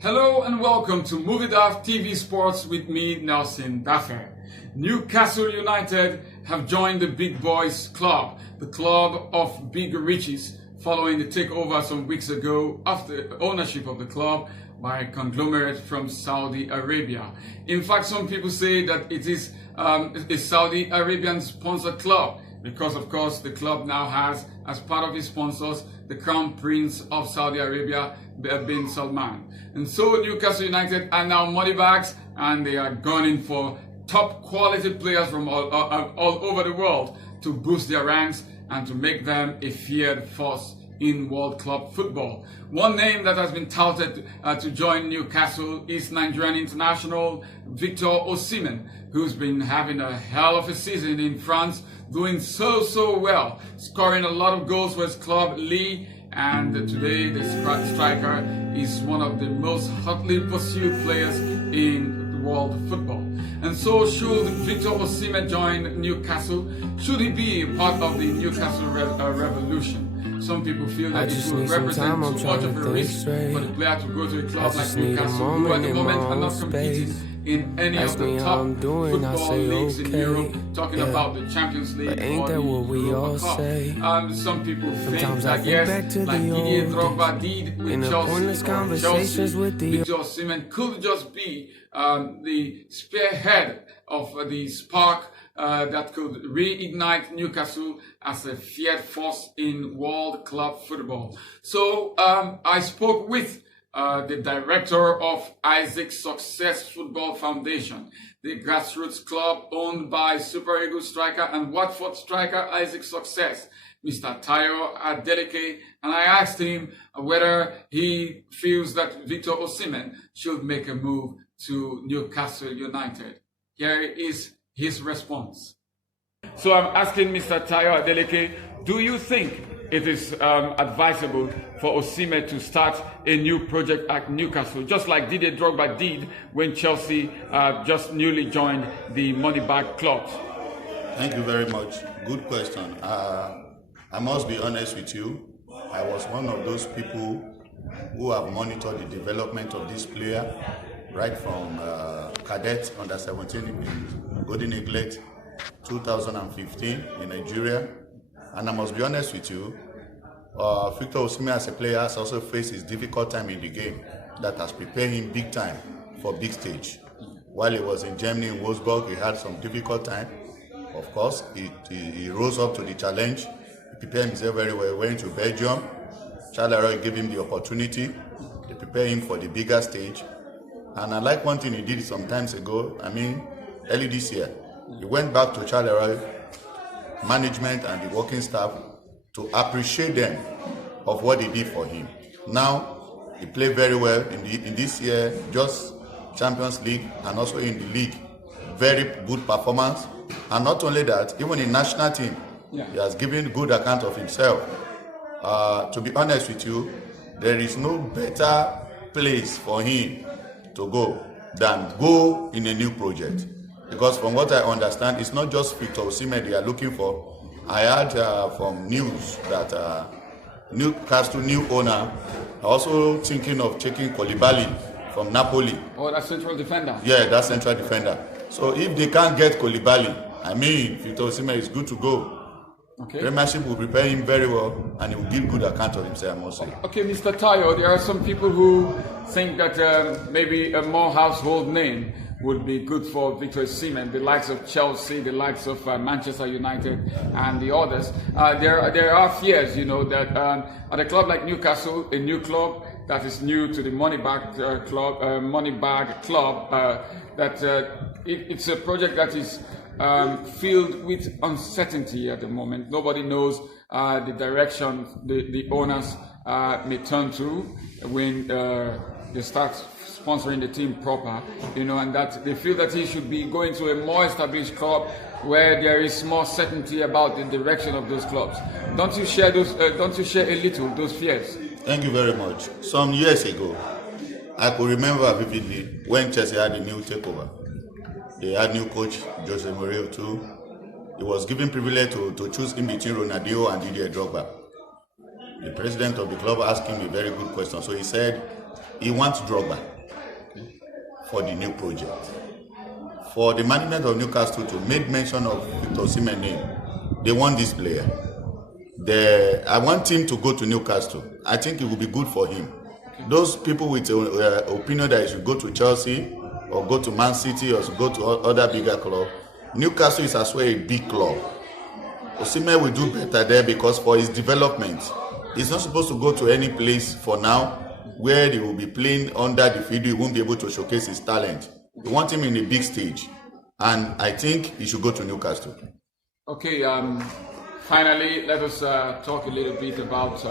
Hello and welcome to Movie Daft TV Sports with me, Nelson Dafe. Newcastle United have joined the Big Boys Club, the club of big riches, following the takeover some weeks ago of the ownership of the club by a conglomerate from Saudi Arabia. In fact, some people say that it is a Saudi Arabian sponsored club because, of course, the club now has, as part of its sponsors, the Crown Prince of Saudi Arabia, bin Salman. And so Newcastle United are now moneybags, and they are gunning for top quality players from all over the world to boost their ranks and to make them a feared force in world club football. One name that has been touted to join Newcastle is Nigerian international Victor Osimhen, who's been having a hell of a season in France, doing so well, scoring a lot of goals for his club Lille. And today the striker is one of the most hotly pursued players in world football. And so should Victor Osimhen join Newcastle? Should he be part of the Newcastle revolution? Some people feel that it will represent too much of a risk for the player to go to a club like Newcastle, who at the moment are not competing in any of the top football leagues in Europe, talking about the Champions League or the Europa Cup. Some people think that yes, like Didier Drogba did with Chelsea, Victor Osimhen could just be the spearhead of the spark that could reignite Newcastle as a feared force in world club football. So I spoke with the director of Isaac Success Football Foundation, the grassroots club owned by Super Eagles striker and Watford striker Isaac Success, Mr. Tayo Adeleke, and I asked him whether he feels that Victor Osimhen should make a move to Newcastle United. Here is his response. So I'm asking Mr. Tayo Adeleke, do you think it is advisable for Osimhen to start a new project at Newcastle, just like Didier Drogba did when Chelsea just newly joined the Moneybag club? Thank you very much. Good question. I must be honest with you. I was one of those people who have monitored the development of this player right from cadet under 17 in Golden Eaglet 2015 in Nigeria. And I must be honest with you, Victor Osimhen as a player has also faced his difficult time in the game that has prepared him big time for big stage. While he was in Germany, in Wolfsburg, he had some difficult time. Of course, he rose up to the challenge. He prepared himself very well. He went to Belgium. Charleroi gave him the opportunity to prepare him for the bigger stage. And I like one thing he did some times ago, early this year. He went back to Charleroi management and the working staff to appreciate them of what they did for him. Now, he played very well in this year, just Champions League and also in the league. Very good performance. And not only that, even in national team, he has given good account of himself. To be honest with you, there is no better place for him to go than go in a new project. Because from what I understand, it's not just Victor Osimhen they are looking for. I heard from news that Newcastle new owner are also thinking of taking Koulibaly from Napoli. Oh, that central defender? Yeah, that central defender. So if they can't get Koulibaly, Victor Osimhen is good to go. Okay. Premiership will prepare him very well and he will give good account of himself also. Okay, Mr. Tayo, there are some people who think that maybe a more household name would be good for Victor Osimhen, the likes of Chelsea, the likes of Manchester United, and the others. There are fears, that at a club like Newcastle, a new club that is new to the Moneybag club, it's a project that is filled with uncertainty at the moment. Nobody knows the direction the owners may turn to when they start sponsoring the team proper, and that they feel that he should be going to a more established club where there is more certainty about the direction of those clubs. Don't you share those? Don't you share a little those fears? Thank you very much. Some years ago, I could remember vividly when Chelsea had a new takeover. They had new coach Jose Mourinho too. He was given privilege to choose in between Ronaldinho and Didier Drogba. The president of the club asked him a very good question. So he said, he wants Drogba for the new project. For the management of Newcastle to make mention of Victor Osimhen's name, they want this player. I want him to go to Newcastle. I think it will be good for him. Those people with opinion that he should go to Chelsea or go to Man City or go to other bigger clubs, Newcastle is as well a big club. Osimhen will do better there because for his development, he's not supposed to go to any place for now where he will be playing under the field. He won't be able to showcase his talent. We want him in a big stage, and I think he should go to Newcastle. Okay, finally, let us talk a little bit about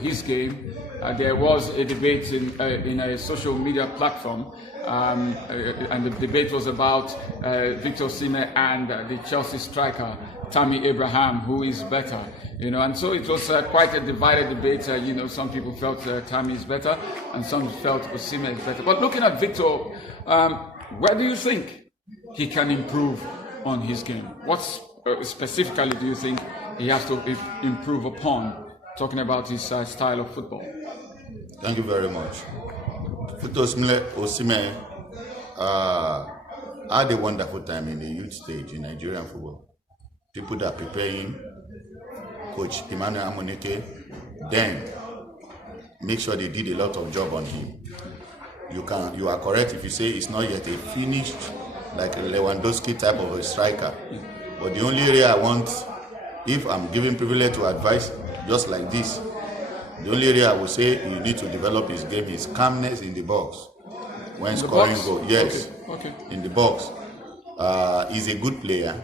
his game. There was a debate in a social media platform, and the debate was about Victor Osimhen and the Chelsea striker Tammy Abraham, who is better. And so it was quite a divided debate. Some people felt Tammy is better, and some felt Osimhen is better. But looking at Victor, where do you think he can improve on his game? What specifically do you think he has to improve upon, talking about his style of football? Thank you very much. Victor Osimhen had a wonderful time in the youth stage in Nigerian football. People that prepare him, Coach Emmanuel Amunike, then make sure they did a lot of job on him. You are correct if you say it's not yet a finished, like a Lewandowski type of a striker. But the only area I want, if I'm giving privilege to advise, just like this, the only area I would say you need to develop his game is calmness in the box. When scoring goal, yes, okay. In the box. He's a good player,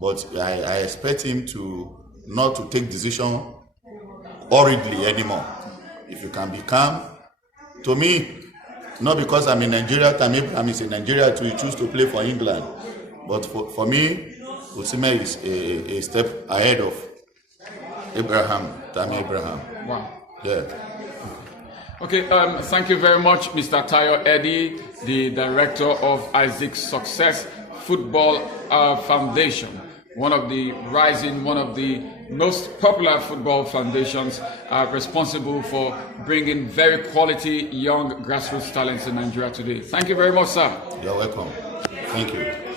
but I expect him not to take decision hurriedly anymore. If you can be calm, to me, not because I'm in Nigeria, Tammy Abraham is in Nigeria too, he choose to play for England. But for me, Osimhen is a step ahead of Tammy Abraham. Wow. Yeah. Okay, thank you very much, Mr. Tayo Eddy, the director of Isaac's Success Football Foundation, one of the most popular football foundations responsible for bringing very quality young grassroots talents in Nigeria today. Thank you very much, sir. You're welcome. Thank you.